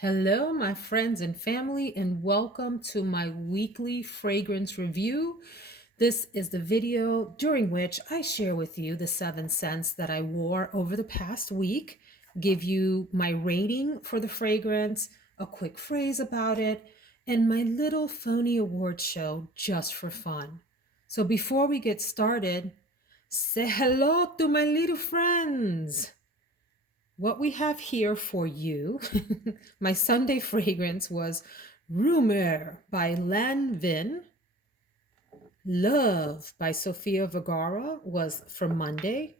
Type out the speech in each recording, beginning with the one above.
Hello, my friends and family, and welcome to my weekly fragrance review. This is the video during which I share with you the 7 scents that I wore over the past week, give you my rating for the fragrance, a quick phrase about it, and my little phony award show just for fun. So before we get started, say hello to my little friends. What we have here for you, my Sunday fragrance was Rumeur by Lanvin. Love by Sofia Vergara was for Monday.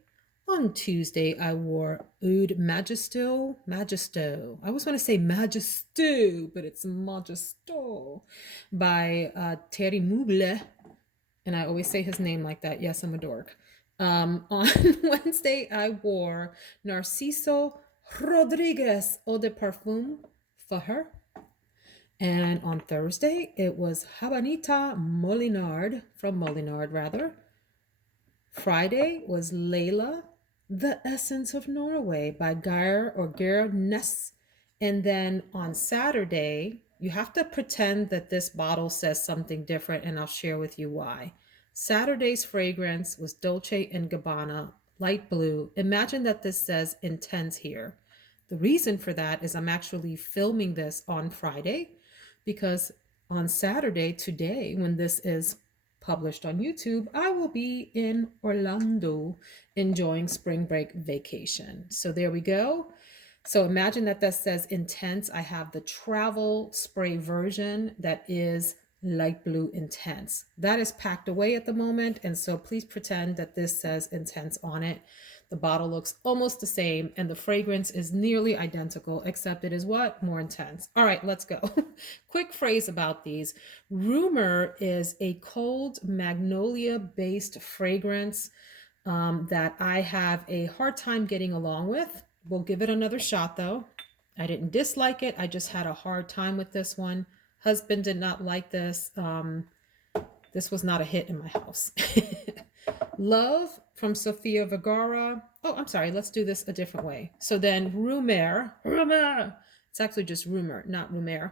On Tuesday, I wore Oud Majestueux. I always want to say Majestueux, but it's Majestueux by Thierry Mugler. And I always say his name like that. Yes, I'm a dork. On Wednesday, I wore Narciso Rodriguez Eau de Parfum for her. And on Thursday, it was Habanita Molinard, from Molinard rather. Friday was Leila, The Essence of Norway by Geir Ness. And then on Saturday, you have to pretend that this bottle says something different, and I'll share with you why. Saturday's fragrance was Dolce and Gabbana, light blue. Imagine that this says intense here. The reason for that is I'm actually filming this on Friday because on Saturday, today, when this is published on YouTube, I will be in Orlando enjoying spring break vacation. So there we go. So imagine that that says intense. I have the travel spray version that is light blue intense. That is packed away at the moment. And so please pretend that this says intense on it. The bottle looks almost the same and the fragrance is nearly identical, except it is what? More intense. All right, let's go. Quick phrase about these. Rumeur is a cold magnolia-based fragrance that I have a hard time getting along with. We'll give it another shot though. I didn't dislike it. I just had a hard time with this one. Husband did not like this. This was not a hit in my house. Love from Sofia Vergara. Oh, I'm sorry. Let's do this a different way. So then Rumeur. It's actually just Rumeur, not Rumeur.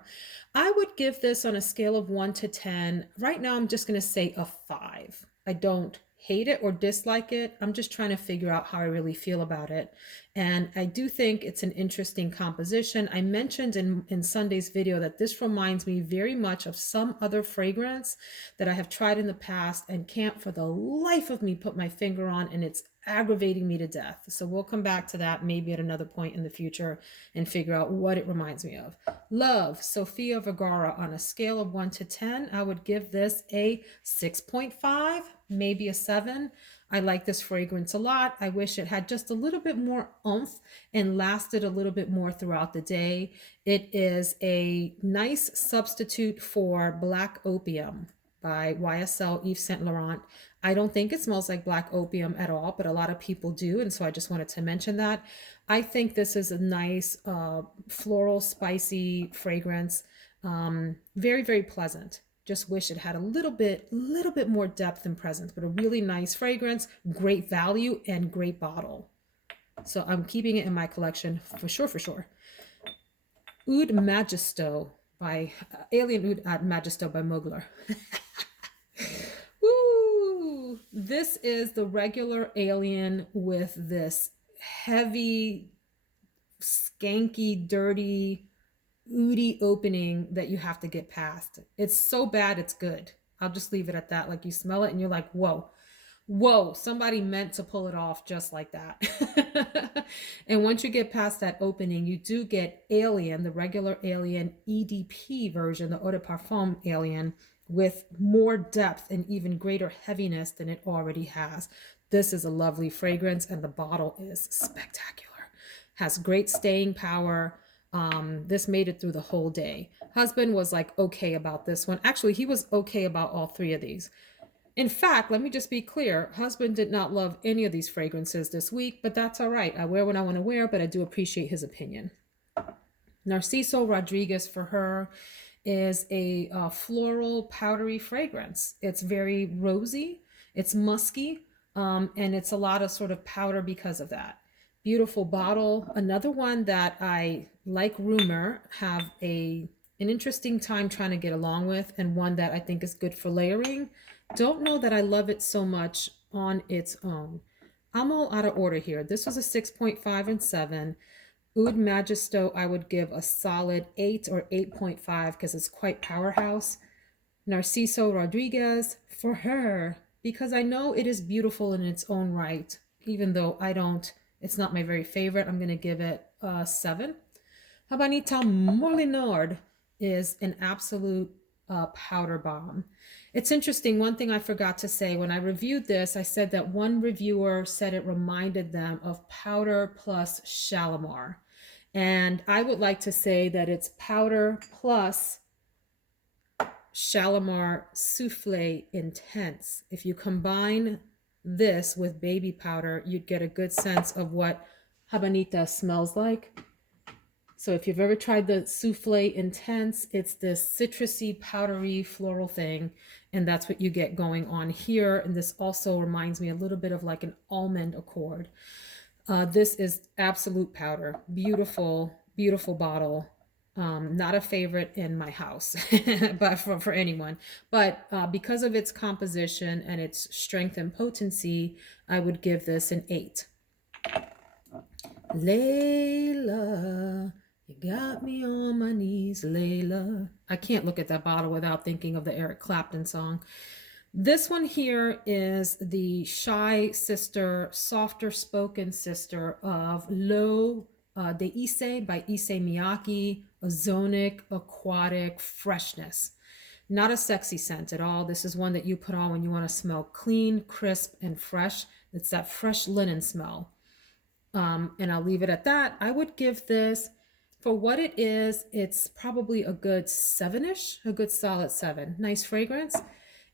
I would give this on a scale of 1 to 10. Right now, I'm just going to say a 5. I don't hate it or dislike it. I'm just trying to figure out how I really feel about it. And I do think it's an interesting composition. I mentioned in Sunday's video that this reminds me very much of some other fragrance that I have tried in the past and can't for the life of me put my finger on, and it's aggravating me to death. So we'll come back to that maybe at another point in the future and figure out what it reminds me of. Love, Sofia Vergara, on a scale of 1 to 10, I would give this a 6.5, maybe a 7. I like this fragrance a lot. I wish it had just a little bit more oomph and lasted a little bit more throughout the day. It is a nice substitute for Black Opium by YSL Yves Saint Laurent. I don't think it smells like black opium at all, but a lot of people do, and so I just wanted to mention that. I think this is a nice floral, spicy fragrance. Very, very pleasant. Just wish it had a little bit more depth and presence, but a really nice fragrance, great value, and great bottle. So I'm keeping it in my collection for sure, for sure. Oud Majestueux by Alien Oud Majestueux by Mugler. Woo! This is the regular Alien with this heavy, skanky, dirty, oudy opening that you have to get past. It's so bad, it's good. I'll just leave it at that. Like you smell it and you're like, whoa, whoa, somebody meant to pull it off just like that. And once you get past that opening, you do get Alien, the regular Alien EDP version, the Eau de Parfum Alien, with more depth and even greater heaviness than it already has. This is a lovely fragrance and the bottle is spectacular. Has great staying power. This made it through the whole day. Husband was like okay about this one. Actually, he was okay about all three of these. In fact, let me just be clear. Husband did not love any of these fragrances this week, but that's all right. I wear what I want to wear, but I do appreciate his opinion. Narciso Rodriguez for her is a floral powdery fragrance. It's very rosy, it's musky, and it's a lot of sort of powder because of that. Beautiful bottle. Another one that I, like Rumeur, have an interesting time trying to get along with, and one that I think is good for layering. Don't know that I love it so much on its own. I'm all out of order here. This was a 6.5 and 7. Oud Majestueux, I would give a solid 8 or 8.5 because it's quite powerhouse. Narciso Rodriguez, for her, because I know it is beautiful in its own right, even though it's not my very favorite. I'm going to give it a 7. Habanita Molinard is an absolute powder bomb. It's interesting. One thing I forgot to say when I reviewed this, I said that one reviewer said it reminded them of powder plus Shalimar. And I would like to say that it's powder plus Shalimar Soufflé Intense. If you combine this with baby powder, you'd get a good sense of what Habanita smells like. So if you've ever tried the Soufflé Intense, it's this citrusy, powdery, floral thing, and that's what you get going on here. And this also reminds me a little bit of like an almond accord. This is absolute powder. Beautiful, beautiful bottle. Not a favorite in my house, but for anyone. But because of its composition and its strength and potency, I would give this an 8. Leila, you got me on my knees, Leila. I can't look at that bottle without thinking of the Eric Clapton song. This one here is the shy sister, softer spoken sister of L'Eau de Issei by Issei Miyake, ozonic, aquatic freshness. Not a sexy scent at all. This is one that you put on when you want to smell clean, crisp, and fresh. It's that fresh linen smell. And I'll leave it at that. I would give this, for what it is, it's probably a good 7-ish, a good solid 7. Nice fragrance.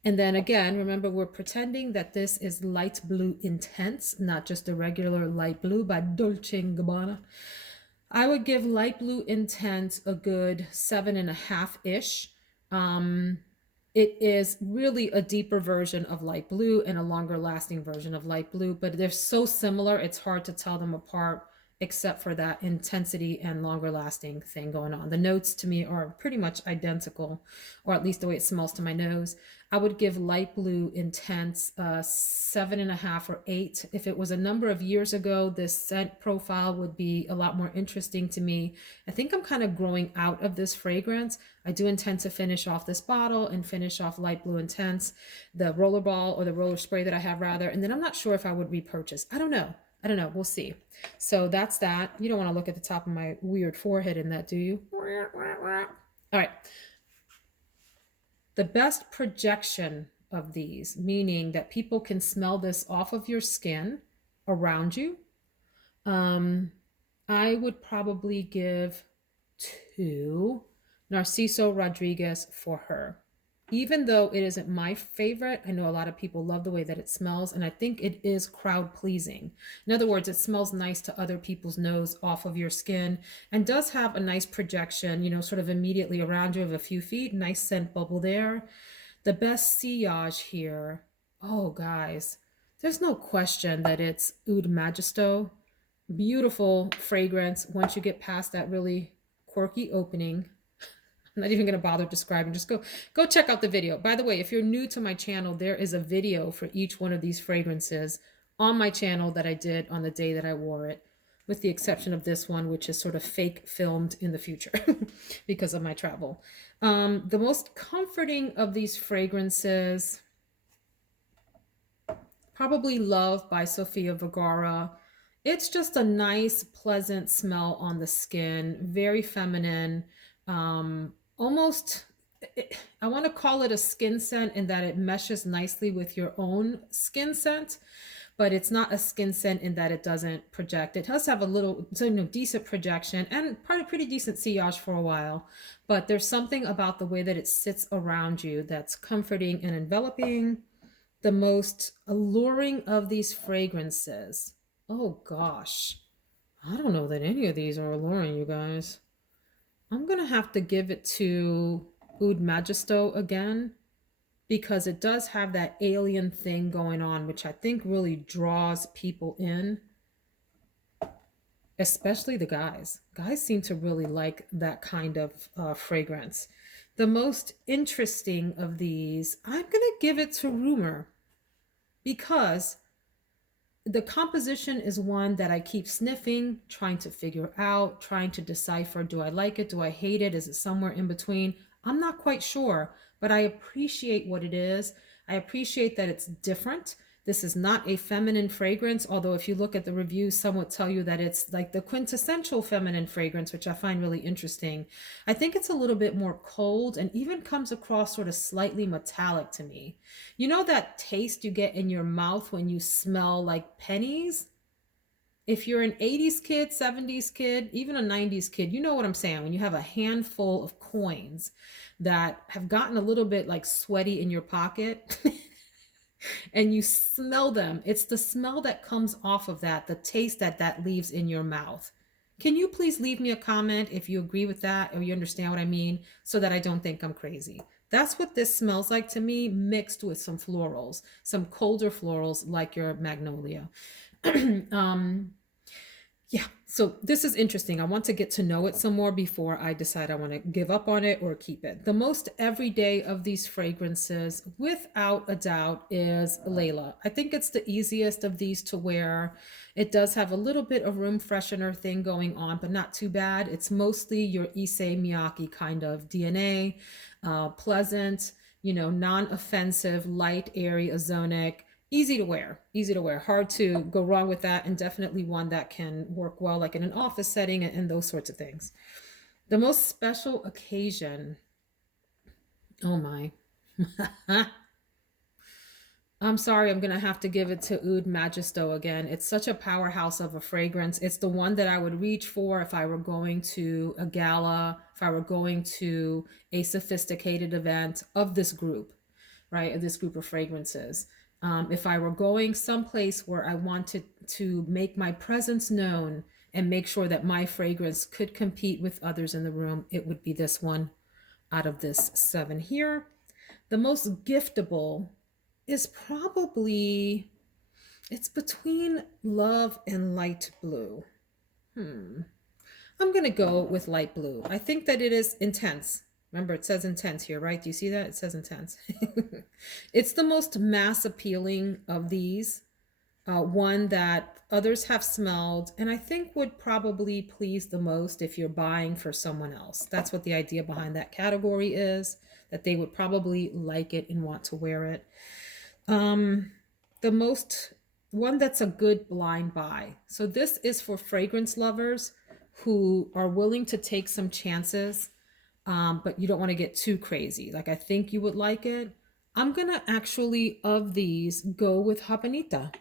And then again, remember, we're pretending that this is light blue intense, not just a regular light blue by Dolce & Gabbana. I would give light blue intense a good 7.5-ish. It is really a deeper version of light blue and a longer lasting version of light blue, but they're so similar, it's hard to tell them apart, except for that intensity and longer lasting thing going on. The notes to me are pretty much identical, or at least the way it smells to my nose. I would give light blue intense 7.5 or 8. If it was a number of years ago, this scent profile would be a lot more interesting to me. I think I'm kind of growing out of this fragrance. I do intend to finish off this bottle and finish off light blue intense, the roller ball or the roller spray that I have rather, and then I'm not sure if I would repurchase. I don't know. We'll see. So that's that. You don't want to look at the top of my weird forehead in that, do you? All right. The best projection of these, meaning that people can smell this off of your skin around you, I would probably give to Narciso Rodriguez for her. Even though it isn't my favorite, I know a lot of people love the way that it smells, and I think it is crowd pleasing. In other words, it smells nice to other people's nose off of your skin and does have a nice projection, you know, sort of immediately around you of a few feet. Nice scent bubble there. The best sillage here, oh guys, there's no question that it's Oud Majestueux. Beautiful fragrance once you get past that really quirky opening. I'm not even going to bother describing. Just go check out the video. By the way, if you're new to my channel, there is a video for each one of these fragrances on my channel that I did on the day that I wore it, with the exception of this one, which is sort of fake filmed in the future because of my travel. The most comforting of these fragrances, probably Love by Sofia Vergara. It's just a nice, pleasant smell on the skin, very feminine. Almost, I want to call it a skin scent in that it meshes nicely with your own skin scent, but it's not a skin scent in that it doesn't project. It does have a little, decent projection and pretty decent sillage for a while, but there's something about the way that it sits around you that's comforting and enveloping. The most alluring of these fragrances, oh gosh, I don't know that any of these are alluring, you guys. I'm going to have to give it to Oud Majestueux again, because it does have that alien thing going on, which I think really draws people in. especially the guys. Guys seem to really like that kind of fragrance. The most interesting of these, I'm going to give it to Rumor because the composition is one that I keep sniffing, trying to figure out, trying to decipher. Do I like it? Do I hate it? Is it somewhere in between? I'm not quite sure, but I appreciate what it is. I appreciate that it's different. This is not a feminine fragrance, although if you look at the reviews, some would tell you that it's like the quintessential feminine fragrance, which I find really interesting. I think it's a little bit more cold and even comes across sort of slightly metallic to me. You know that taste you get in your mouth when you smell like pennies? If you're an 80s kid, 70s kid, even a 90s kid, you know what I'm saying. When you have a handful of coins that have gotten a little bit like sweaty in your pocket and you smell them, it's the smell that comes off of that, the taste that that leaves in your mouth. Can you please leave me a comment if you agree with that or you understand what I mean so that I don't think I'm crazy? That's what this smells like to me, mixed with some florals, some colder florals like your magnolia. um, yeah, so this is interesting. I want to get to know it some more before I decide I want to give up on it or keep it. The most everyday of these fragrances, without a doubt, is Leila. I think it's the easiest of these to wear. It does have a little bit of room freshener thing going on, but not too bad. It's mostly your Issey Miyake kind of DNA, pleasant, non-offensive, light, airy, ozonic. Easy to wear, easy to wear. Hard to go wrong with that, and definitely one that can work well, like in an office setting and those sorts of things. The most special occasion. Oh my. I'm sorry, I'm gonna have to give it to Oud Majestueux again. It's such a powerhouse of a fragrance. It's the one that I would reach for if I were going to a gala, if I were going to a sophisticated event of this group, right? Of this group of fragrances. If I were going someplace where I wanted to make my presence known and make sure that my fragrance could compete with others in the room, it would be this one out of this 7 here. The most giftable is probably, it's between Love and Light Blue. I'm going to go with Light Blue. I think that it is intense. Remember, it says intense here, right? Do you see that? It says intense. It's the most mass appealing of these. One that others have smelled and I think would probably please the most if you're buying for someone else. That's what the idea behind that category is, that they would probably like it and want to wear it. The most one that's a good blind buy. So this is for fragrance lovers who are willing to take some chances, but you don't want to get too crazy. Like, I think you would like it. I'm going to actually, of these, go with Habanita.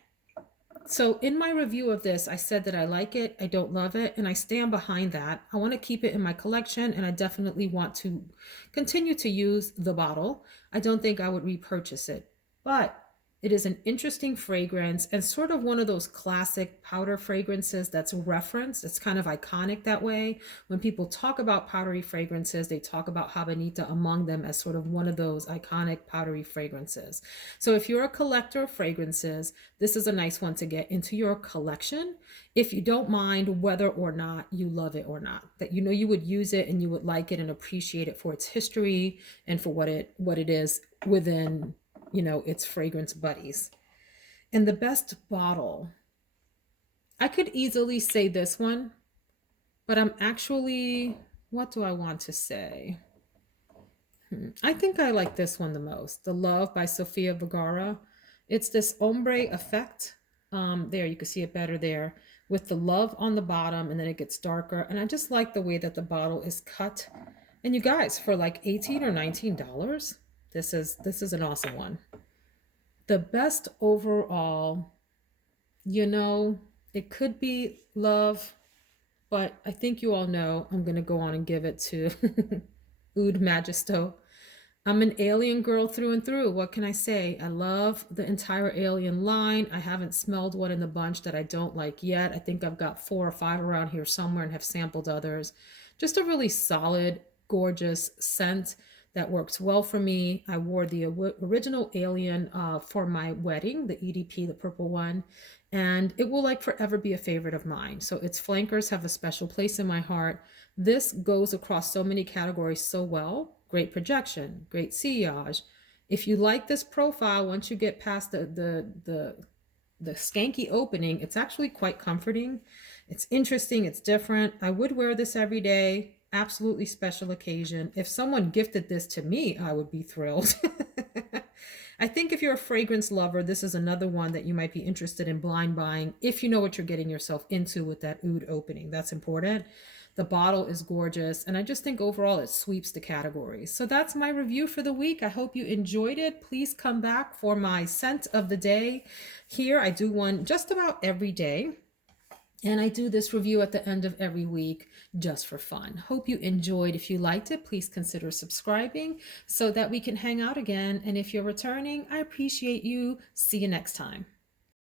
So in my review of this, I said that I like it, I don't love it, and I stand behind that. I want to keep it in my collection, and I definitely want to continue to use the bottle. I don't think I would repurchase it, but it is an interesting fragrance and sort of one of those classic powder fragrances that's referenced. It's kind of iconic that way. When people talk about powdery fragrances, they talk about Habanita among them as sort of one of those iconic powdery fragrances. So if you're a collector of fragrances, this is a nice one to get into your collection if you don't mind whether or not you love it or not. That you would use it and you would like it and appreciate it for its history and for what it is within its fragrance buddies. And the best bottle, I could easily say this one, but I'm actually, what do I want to say? I think I like this one the most. The Love by Sofia Vergara. It's this ombre effect. There, you can see it better there, with the love on the bottom, and then it gets darker. And I just like the way that the bottle is cut. And you guys, for like $18 or $19, this is an awesome one. The best overall, it could be Love, but I think you all know I'm going to go on and give it to Oud Majestueux. I'm an Alien girl through and through. What can I say? I love the entire Alien line. I haven't smelled one in the bunch that I don't like yet. I think I've got 4 or 5 around here somewhere and have sampled others. Just a really solid, gorgeous scent that works well for me. I wore the original Alien for my wedding, the EDP, the purple one. and it will like forever be a favorite of mine. So its flankers have a special place in my heart. This goes across so many categories so well. Great projection, great sillage. If you like this profile, once you get past the skanky opening, it's actually quite comforting. It's interesting, it's different. I would wear this every day. Absolutely special occasion. If someone gifted this to me, I would be thrilled. I think if you're a fragrance lover, this is another one that you might be interested in blind buying if you know what you're getting yourself into with that oud opening. That's important. The bottle is gorgeous, and I just think overall it sweeps the categories. So that's my review for the week. I hope you enjoyed it. Please come back for my scent of the day. Here I do one just about every day. And I do this review at the end of every week just for fun. Hope you enjoyed. If you liked it, please consider subscribing so that we can hang out again. And if you're returning, I appreciate you. See you next time.